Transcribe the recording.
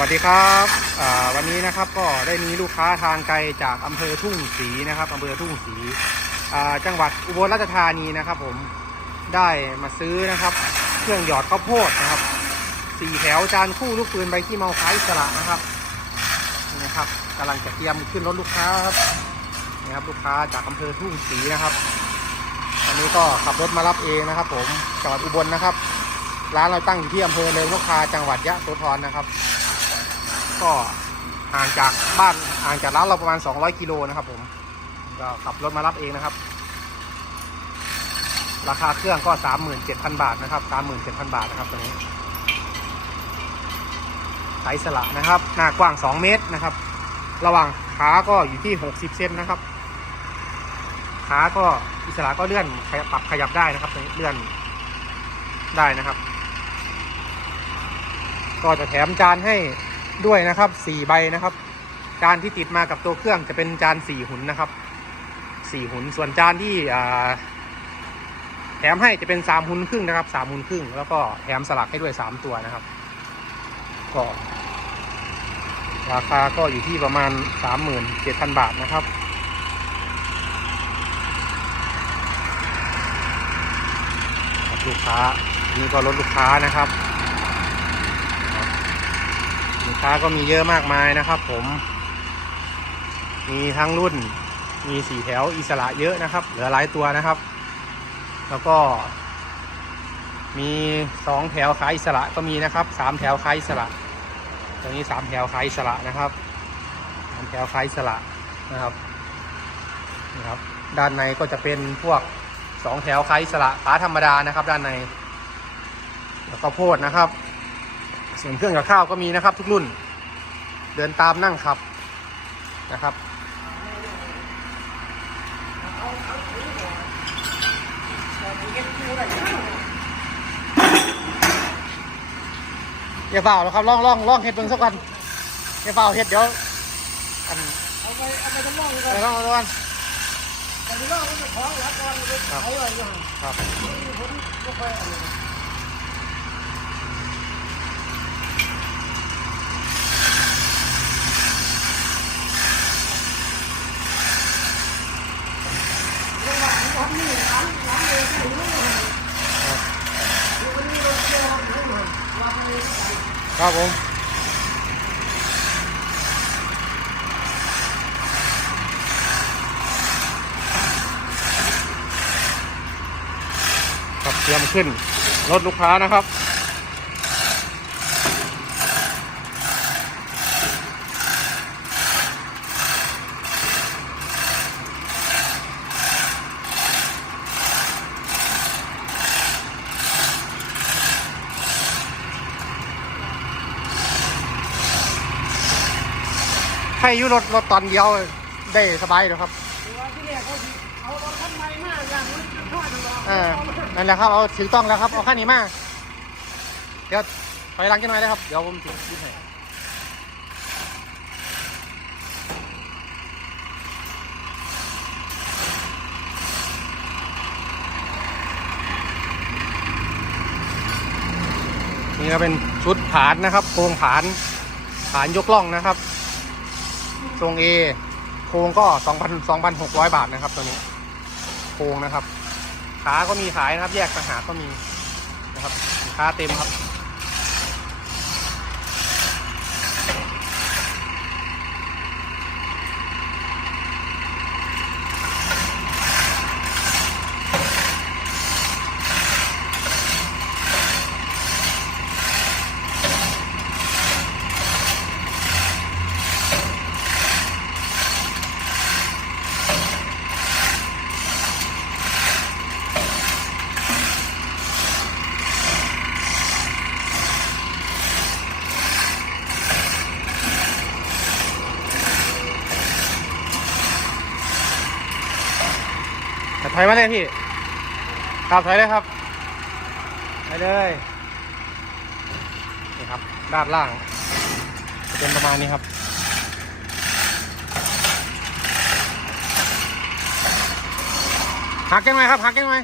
วัสดีครับวันนี้นะครับก็ได้มีลูกค้าทางไกลจากอำเภอทุ่งศรีนะครับอำเภอทุ่งศรีจังหวัดอุบลราชธานีนะครับ ผมได้มาซื้อนะครับ เครื่องหยอดข้าวโพดนะครับสี่แถวจานคู่ลูกปืนใบขี้เมาคล้ายสระนะครับนะครับกำลังจะเตรียมขึ้นรถลูกค้าครับนี่ครับลูกค้าจากอำเภอทุ่งศรีนะครับวันนี้ก็ขับรถมารับเองนะครับ ผมจังหวัดอุบลนะครับ ร้านเราตั้งอยู่ที่อำเภอเริงนกทาจังหวัดยะโสธรนะครับ ก็ห่างจากบ้านห่างจากร้านเราประมาณ 200 กิโลนะครับผมก็ขับรถมารับเองนะครับ ราคาเครื่องก็ 37,000 บาทนะครับ 37,000 บาทนะครับตัวนี้ไซส์สละนะครับ หน้ากว้าง 2 เมตรนะครับ ระหว่างขาก็อยู่ที่ 60 เซนนะครับ ขาก็อิสระก็เลื่อนปรับขยับได้นะครับตัวนี้เลื่อนได้นะครับ ก็จะแถมจานให้ ด้วยนะครับสี่ใบนะครับ จานที่ติดมากับตัวเครื่องจะเป็นจานสี่หุนนะครับสี่หุนส่วนจานที่แถมให้จะเป็นสามหุนครึ่งนะครับสามหุนครึ่ง แล้วก็แถมสลักให้ด้วยสามตัวนะครับ ก็ราคาก็อยู่ที่ประมาณสามหมื่นเจ็ดพันบาทนะครับลูกค้านี่ก็รถลูกค้านะครับ ค้าก็มีเยอะมากมายนะครับ ผม มีทั้งรุ่น มีสี่แถวอิสระเยอะนะครับ เหลือหลายตัวนะครับ แล้วก็ มีสองแถวขายอิสระก็มีนะครับสามแถวขายอิสระตรงนี้สามแถวขายอิสระนะครับสามแถวขายอิสระนะครับนะครับ ด้านในก็จะเป็นพวกสองแถวขายอิสระขาธรรมดานะครับ ด้านใน แล้วก็โพดนะครับ ส่วนเครื่องกับข้าวก็มีนะครับ ทุกรุ่น เดินตามนั่งขับนะครับ อย่าเปล่าแล้วครับล่องล่องล่องเห็ดเบิ่งสักวันอย่าเปล่าเห็ดเดี๋ยวอันเอาไปเอาไปทำร่องเลยไปล่องสักวันแต่ที่ร่องมันจะคล้องแล้วก่อนมันจะเขาอะไรอย่างครับ นี้ผมก็ค่อยเอาเลยระหว่างวันนี้หลังหลังเลยที่รู้เลยวันนี้เราเจอหนูหน่อยว่าไป ครับผมครับเตรียมขึ้นรถลูกค้านะครับ ให้อยุรถรถตอนเดียวได้สบายเลยครับตัวที่เนี่ยเขาสิเอารถคันใหม่มาอย่างนี้จะทอดตลอดเออนั่นแหละครับ เอาถือต้องแล้วครับ เอาขั้นนี้มา เดี๋ยวถอยหลังกันหน่อยนะครับ เดี๋ยวผมถือยึดให้นี่ก็เป็นชุดผานนะครับ โครงผาน ผานยกล่องนะครับ ทรงเอโครงก็สองพันสองพันหกร้อยบาทนะครับ ตัวนี้โครงนะครับ ขาก็มีขายนะครับ แยกต่างหากก็มีนะครับสินค้าเต็มครับ ถอยมาเลยพี่ครับถอยเลยครับไปเลยนี่ครับ ด้านล่างจะเป็นประมาณนี้ครับหักยังไหมครับหักยังไหม